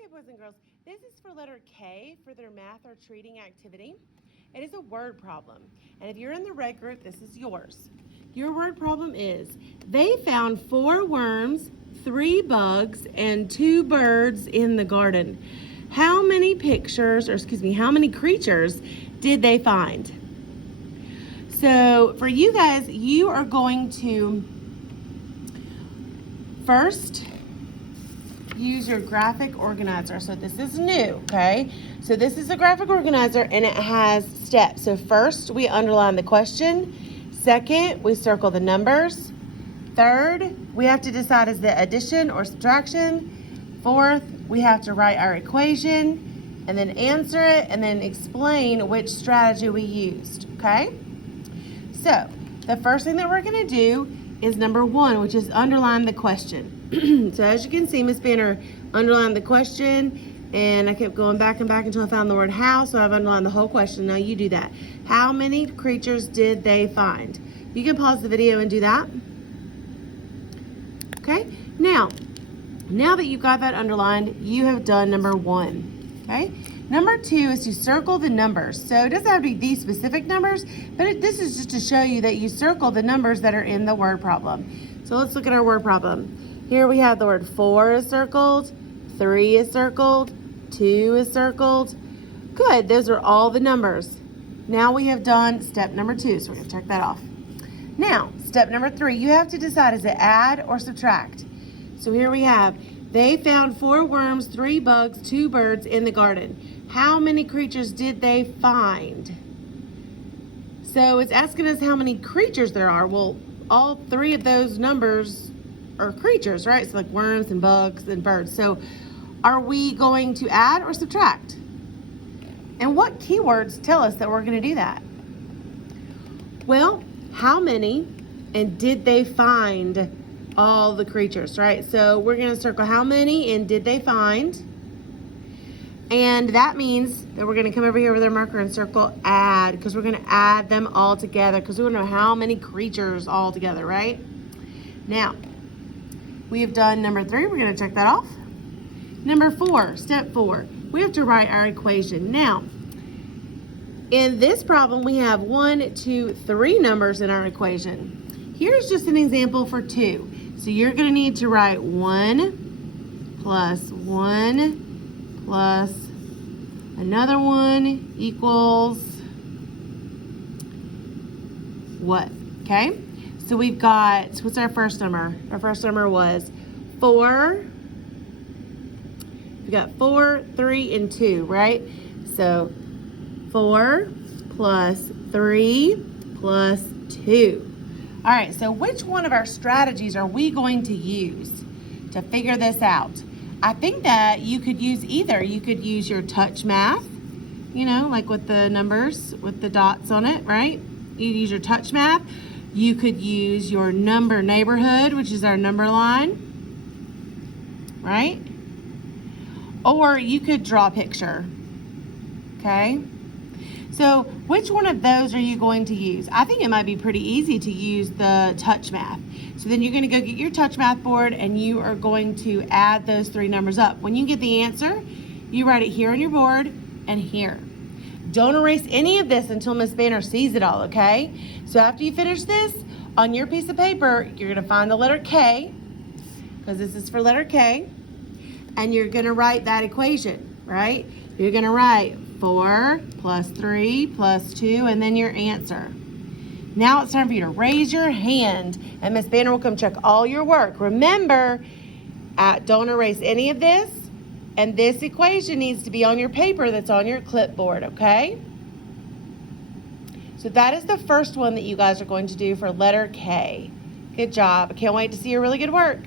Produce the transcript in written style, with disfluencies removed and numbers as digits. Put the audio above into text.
Okay, boys and girls, this is for letter K for their math or treating activity. It is a word problem. And if you're in the red group, this is yours. Your word problem is, they found 4 worms, 3 bugs, and 2 birds in the garden. How many how many creatures did they find? So for you guys, you are going to first use your graphic organizer. So this is new, okay? So this is a graphic organizer and it has steps. So first we underline the question. Second, we circle the numbers. Third, we have to decide is it addition or subtraction. Fourth, we have to write our equation and then answer it and then explain which strategy we used, okay? So the first thing that we're gonna do is number 1, which is underline the question. So as you can see, Miss Banner underlined the question, and I kept going back and back until I found the word how, so I've underlined the whole question. Now you do that. How many creatures did they find? You can pause the video and do that. Okay, now that you've got that underlined, you have done number 1, okay? Number 2 is to circle the numbers. So it doesn't have to be these specific numbers, but this is just to show you that you circle the numbers that are in the word problem. So let's look at our word problem. Here we have the word 4 is circled, 3 is circled, 2 is circled. Good, those are all the numbers. Now we have done step number 2, so we're gonna check that off. Now, step number 3, you have to decide, is it add or subtract? So here we have, they found 4 worms, 3 bugs, 2 birds in the garden. How many creatures did they find? So it's asking us how many creatures there are. Well, all 3 of those numbers are creatures, right? So like worms and bugs and birds. So are we going to add or subtract? And what keywords tell us that we're going to do that? Well, how many and did they find all the creatures, right? So we're going to circle how many and did they find? And that means that we're going to come over here with our marker and circle add, because we're going to add them all together because we want to know how many creatures all together, right? Now, we have done number 3. We're going to check that off. Number 4, step 4, we have to write our equation. Now, in this problem, we have 1, 2, 3 numbers in our equation. Here's just an example for 2. So you're going to need to write 1 plus 1 plus another 1 equals what? Okay? So we've got, what's our first number? Our first number was 4. We've got 4, 3, and 2, right? So 4 plus 3 plus 2. All right, so which one of our strategies are we going to use to figure this out? I think that you could use either. You could use your touch math, you know, like with the numbers, with the dots on it, right? You use your touch math. You could use your number neighborhood, which is our number line, right? Or you could draw a picture, okay? So which one of those are you going to use? I think it might be pretty easy to use the touch math. So then you're going to go get your touch math board and you are going to add those 3 numbers up. When you get the answer, you write it here on your board and here. Don't erase any of this until Miss Banner sees it all, okay? So after you finish this, on your piece of paper, you're going to find the letter K, because this is for letter K, and you're going to write that equation, right? You're going to write 4 plus 3 plus 2, and then your answer. Now it's time for you to raise your hand, and Miss Banner will come check all your work. Remember, don't erase any of this, and this equation needs to be on your paper that's on your clipboard, okay? So that is the first one that you guys are going to do for letter K. Good job. I can't wait to see your really good work.